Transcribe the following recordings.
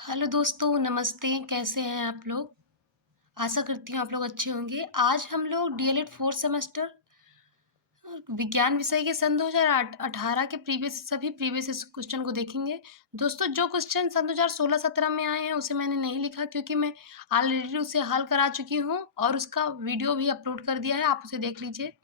Hello दोस्तों, नमस्ते। कैसे हैं आप लोग? आशा करती हूँ आप लोग अच्छे होंगे। आज हम लोग डीएलएड 4th सेमेस्टर विज्ञान विषय के सन 2018 के सभी प्रीवियस क्वेश्चन को देखेंगे। दोस्तों, जो क्वेश्चन सन 2016-17 में आए हैं उसे मैंने नहीं लिखा, क्योंकि मैं ऑलरेडी उसे हल करा चुकी हूँ और उसका वीडियो भी अपलोड कर दिया है, आप उसे देख लीजिए।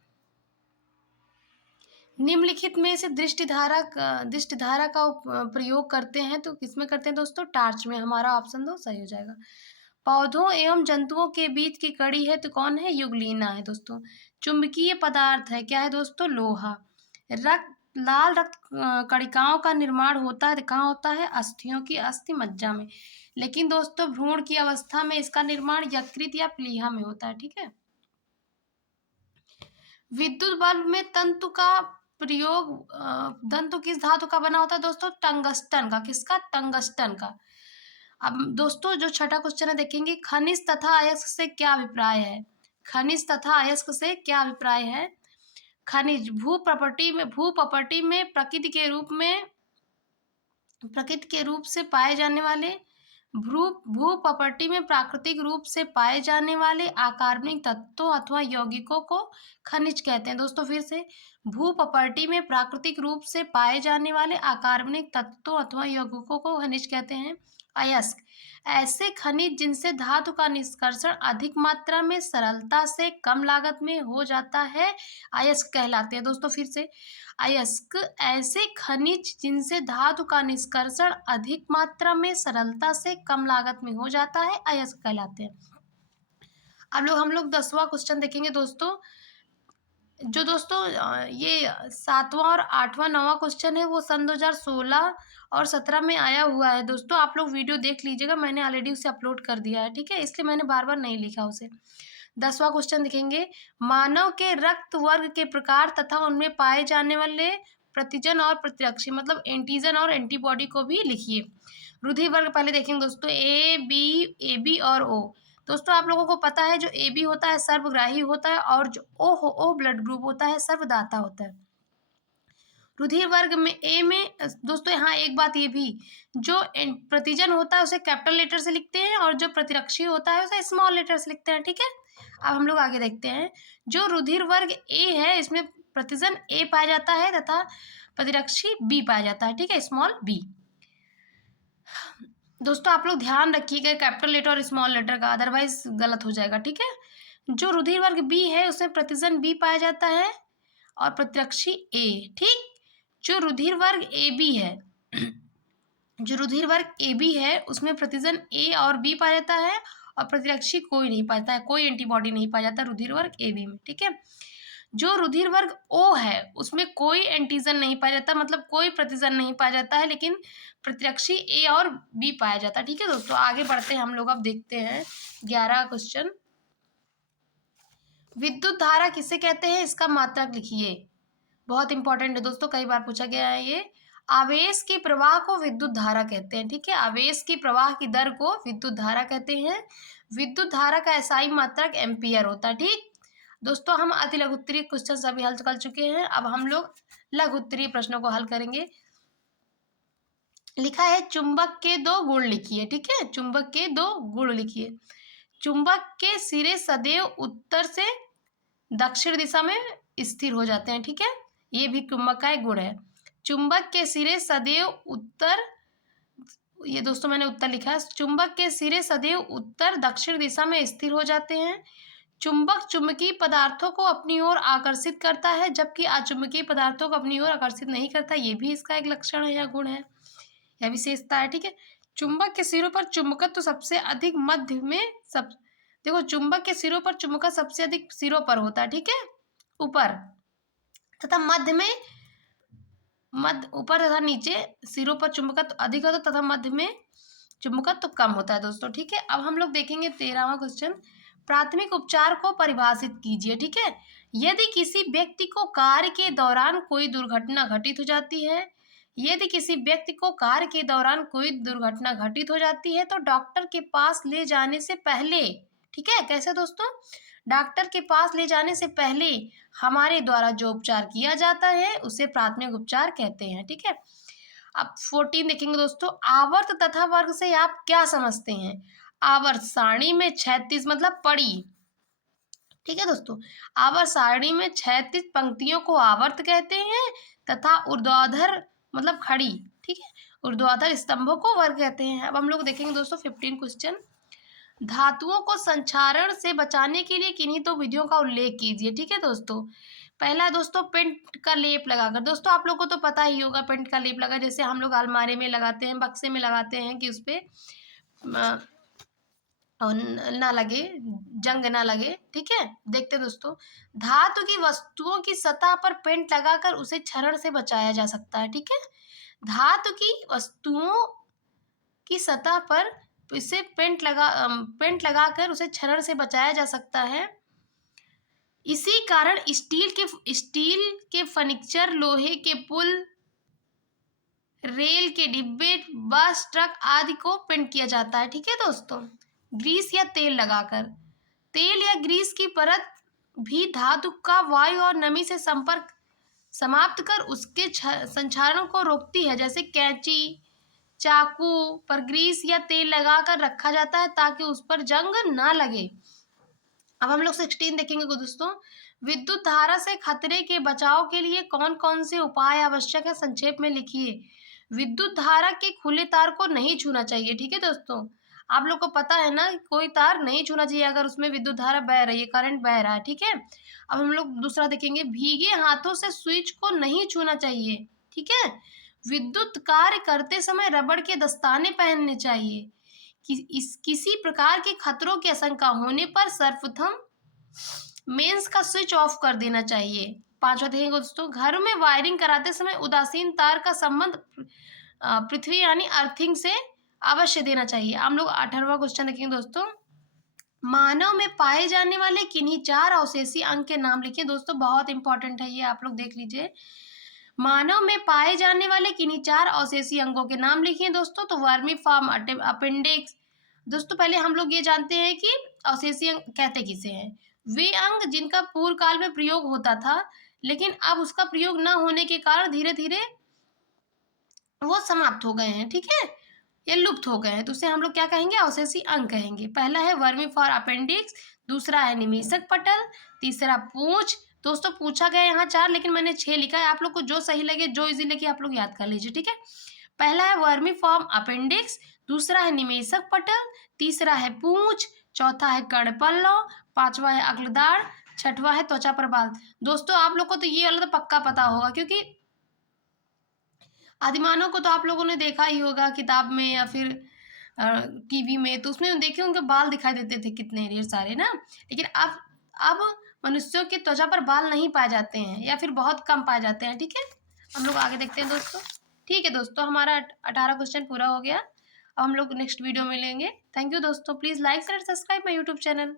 निम्नलिखित में से दृष्टिधारा का प्रयोग करते हैं तो किसमें करते हैं दोस्तों? टार्च में। हमारा ऑप्शन 2 सही हो जाएगा। पौधों एवं जंतुओं के बीच की कड़ी है तो कौन है? युगलीना है दोस्तों। चुंबकीय पदार्थ है, क्या है दोस्तों? लोहा। लाल रक्त कणिकाओं का निर्माण होता है तो कहाँ होता है? अस्थियों की अस्थि मज्जा में। लेकिन दोस्तों, भ्रूण की अवस्था में इसका निर्माण यकृत या प्लीहा में होता है। ठीक है। विद्युत बल्ब में तंतु का प्रयोग तंतु किस धातु का बना होता है दोस्तों? टंगस्टन का। किसका? टंगस्टन का। अब दोस्तों, जो छठा क्वेश्चन है देखेंगे, खनिज तथा अयस्क से क्या अभिप्राय है? खनिज तथा अयस्क से क्या अभिप्राय है? खनिज भू प्रॉपर्टी में प्रकृति के रूप से पाए जाने वाले भू भू प्रॉपर्टी में प्राकृतिक रूप से पाए जाने वाले अकार्बनिक तत्वों अथवा यौगिकों को खनिज कहते हैं। दोस्तों फिर से, भू प्रॉपर्टी में प्राकृतिक रूप से पाए जाने वाले अकार्बनिक तत्वों अथवा यौगिकों को खनिज कहते हैं। अयस्क ऐसे खनिज जिनसे धातु का निष्कर्षण अधिक मात्रा में सरलता से कम लागत में हो जाता है, अयस्क कहलाते हैं। दोस्तों फिर से, अयस्क ऐसे खनिज जिनसे धातु का निष्कर्षण अधिक मात्रा में सरलता से कम लागत में हो जाता है, अयस्क कहलाते हैं। अब हम लोग 10वां क्वेश्चन देखेंगे दोस्तों। जो दोस्तों ये 7वां और 8वां 9वां क्वेश्चन है वो सन 2016 और 17 में आया हुआ है। दोस्तों आप लोग वीडियो देख लीजिएगा, मैंने ऑलरेडी उसे अपलोड कर दिया है। ठीक है, इसलिए मैंने बार बार नहीं लिखा उसे। 10वां क्वेश्चन देखेंगे, मानव के रक्त वर्ग के प्रकार तथा उनमें पाए जाने वाले प्रतिजन और प्रतिरक्षी मतलब एंटीजन और एंटीबॉडी को भी लिखिए। रुधिर वर्ग पहले देखेंगे दोस्तों, ए बी और ओ। दोस्तों आप लोगों को पता है, जो ए बी होता है सर्वग्राही होता है और जो ओ ब्लड ग्रुप होता है सर्वदाता होता है। रुधिर वर्ग में ए में दोस्तों यहाँ एक बात ये भी, जो प्रतिजन होता है उसे कैपिटल लेटर से लिखते हैं और जो प्रतिरक्षी होता है उसे स्मॉल लेटर से लिखते हैं। ठीक है, अब हम लोग आगे देखते हैं। जो रुधिर वर्ग ए है इसमें प्रतिजन ए पाया जाता है तथा प्रतिरक्षी बी पाया जाता है। ठीक है, स्मॉल बी। दोस्तों आप लोग ध्यान रखिएगा कैपिटल लेटर और स्मॉल लेटर का, अदरवाइज गलत हो जाएगा। ठीक है, जो रुधिर वर्ग बी है उसमें प्रतिजन बी पाया जाता है और प्रतिरक्षी ए। ठीक, जो रुधिर वर्ग ए बी है जो रुधिर वर्ग ए बी है उसमें प्रतिजन ए और बी पाया जाता है और प्रतिरक्षी कोई नहीं पाता है, कोई एंटीबॉडी नहीं पाया जाता रुधिर वर्ग ए बी में। ठीक है, जो रुधिर वर्ग ओ है उसमें कोई एंटीजन नहीं पाया जाता, मतलब कोई प्रतिजन नहीं पाया जाता है, लेकिन प्रतिरक्षी ए और बी पाया जाता है। ठीक है दोस्तों, आगे बढ़ते हैं हम लोग। अब देखते हैं 11 क्वेश्चन। विद्युत धारा किसे कहते हैं? इसका मात्रक लिखिए। बहुत इंपॉर्टेंट है दोस्तों, कई बार पूछा गया है ये। आवेश के प्रवाह को विद्युत धारा कहते हैं। ठीक है, आवेश की प्रवाह की दर को विद्युत धारा कहते हैं। विद्युत धारा का एसआई मात्रक एम्पियर होता है। ठीक दोस्तों, हम अति लघु उत्तरीय क्वेश्चन सभी हल कर चुके हैं। अब हम लोग लघु उत्तरीय प्रश्नों को हल करेंगे। लिखा है चुंबक के दो गुण लिखिए। ठीक है, चुंबक के दो गुण लिखिए। चुंबक के सिरे सदैव उत्तर से दक्षिण दिशा में स्थिर हो जाते हैं। ठीक है, ये भी चुंबक का एक गुण है। चुंबक के सिरे सदैव उत्तर, ये दोस्तों मैंने उत्तर लिखा है। चुंबक के सिरे सदैव उत्तर दक्षिण दिशा में स्थिर हो जाते हैं। चुंबक चुंबकीय पदार्थों को अपनी ओर आकर्षित करता है जबकि अचुंबकीय पदार्थों को अपनी ओर आकर्षित नहीं करता। ये भी इसका एक लक्षण है या गुण है या विशेषता है। ठीक है, चुंबक के सिरों पर चुंबकत्व तो सबसे अधिक मध्य में सब देखो, चुंबक के सिरों पर चुंबकत्व सबसे अधिक सिरों पर होता है। ठीक है, ऊपर तथा मध्य में ऊपर तथा नीचे सिरों पर चुंबकत्व अधिक होता है तथा मध्य में चुंबकत्व कम होता है दोस्तों। ठीक है, अब हम लोग देखेंगे 13वां क्वेश्चन। प्राथमिक उपचार को परिभाषित कीजिए। ठीक है, यदि किसी व्यक्ति को कार्य के दौरान कोई दुर्घटना घटित हो जाती है, यदि किसी व्यक्ति को कार्य के दौरान कोई दुर्घटना घटित हो जाती है तो डॉक्टर के पास ले जाने से पहले, ठीक है, कैसे दोस्तों, डॉक्टर के पास ले जाने से पहले हमारे द्वारा जो उपचार किया जाता है उसे प्राथमिक उपचार कहते हैं। ठीक है, अब 14 देखेंगे दोस्तों, आवर्त तथा वर्ग से आप क्या समझते हैं? आवर्त सारणी में 36 मतलब पड़ी, ठीक है दोस्तों। आवर्त सारणी में 36 पंक्तियों को आवर्त कहते हैं तथा ऊर्ध्वाधर मतलब खड़ी, ठीक है, ऊर्ध्वाधर स्तंभों को वर्ग कहते हैं। अब हम लोग देखेंगे दोस्तों 15 क्वेश्चन, धातुओं को संक्षारण से बचाने के लिए किन्हीं तो विधियों का उल्लेख कीजिए, ठीक है दोस्तों। पहला है दोस्तों पेंट का लेप लगाकर। दोस्तों आप लोग को तो पता ही होगा पेंट का लेप लगा, जैसे हम लोग अलमारी में लगाते हैं, बक्से में लगाते हैं कि उस पे ना लगे, जंग ना लगे, ठीक है। देखते दोस्तों, धातु की वस्तुओं की सतह पर पेंट लगाकर उसे क्षरण से बचाया जा सकता है, ठीक है। धातु की वस्तुओं की सतह पर इसे पेंट लगाकर उसे क्षरण से बचाया जा सकता है। इसी कारण स्टील के फर्नीचर, लोहे के पुल, रेल के डिब्बे, बस, ट्रक आदि को पेंट किया जाता है, ठीक है दोस्तों। ग्रीस या तेल लगाकर, तेल या ग्रीस की परत भी धातु का वायु और नमी से संपर्क समाप्त कर उसके संचारण को रोकती है। जैसे कैंची, चाकू पर ग्रीस या तेल लगाकर रखा जाता है ताकि उस पर जंग ना लगे। अब हम लोग 16 देखेंगे दोस्तों, विद्युत धारा से खतरे के बचाव के लिए कौन कौन से उपाय आवश्यक है, संक्षेप में लिखिए। विद्युत धारा के खुले तार को नहीं छूना चाहिए, ठीक है दोस्तों। आप लोग को पता है ना, कोई तार नहीं छूना चाहिए अगर उसमें विद्युत धारा बह रही है, करंट बह रहा है, ठीक है। अब हम लोग दूसरा देखेंगे, भीगे हाथों से स्विच को नहीं छूना चाहिए, ठीक है। विद्युत कार्य करते समय रबड़ के दस्ताने पहनने चाहिए। किसी प्रकार के खतरों की आशंका होने पर सर्वप्रथम मेंस का स्विच ऑफ कर देना चाहिए। पांचवा देखेंगे दोस्तों, घर में वायरिंग कराते समय उदासीन तार का संबंध पृथ्वी यानी अर्थिंग से अवश्य देना चाहिए। हम लोग 18वां क्वेश्चन देखेंगे दोस्तों, मानव में पाए जाने वाले किन्हीं 4 अवशेषी अंग के नाम लिखिए। दोस्तों बहुत इंपॉर्टेंट है ये, आप लोग देख लीजिए। मानव में पाए जाने वाले किन्हीं 4 अवशेषी अंगों के नाम लिखिए दोस्तों। तो वर्मीफॉर्म, अपेंडिक्स। दोस्तों पहले हम लोग ये जानते हैं कि अवशेषी अंग कहते किसे हैं। वे अंग जिनका पूर्व काल में प्रयोग होता था लेकिन अब उसका प्रयोग न होने के कारण धीरे धीरे वो समाप्त हो गए हैं, ठीक है, ये लुप्त हो गए हैं, तो उसे हम लोग क्या कहेंगे, अवशेषी अंग कहेंगे। पहला है वर्मीफॉर अपेंडिक्स, दूसरा है निमेशक पटल, तीसरा पूंछ। दोस्तों पूछा गया यहाँ 4 लेकिन मैंने 6 लिखा है, आप लोग को जो सही लगे, जो इजी लगे आप लोग याद कर लीजिए, ठीक है। पहला है वर्मीफॉर्म अपेंडिक्स, दूसरा है निमेशक पटल, तीसरा है पूंछ, चौथा है कर्णपल्लव, पांचवा है अग्रदाढ़, छठवां है त्वचा पर बाल। दोस्तों आप लोग को तो ये वाला तो पक्का पता होगा क्योंकि आदिमानव को तो आप लोगों ने देखा ही होगा किताब में या फिर टीवी में, तो उसमें देखे उनके बाल दिखाई देते थे कितने ढेर सारे ना। लेकिन अब मनुष्यों की त्वचा पर बाल नहीं पाए जाते हैं या फिर बहुत कम पाए जाते हैं, ठीक है। हम लोग आगे देखते हैं दोस्तों। ठीक है दोस्तों, हमारा 18 क्वेश्चन पूरा हो गया। अब हम लोग नेक्स्ट वीडियो में लेंगे। थैंक यू दोस्तों, please like and subscribe my YouTube channel.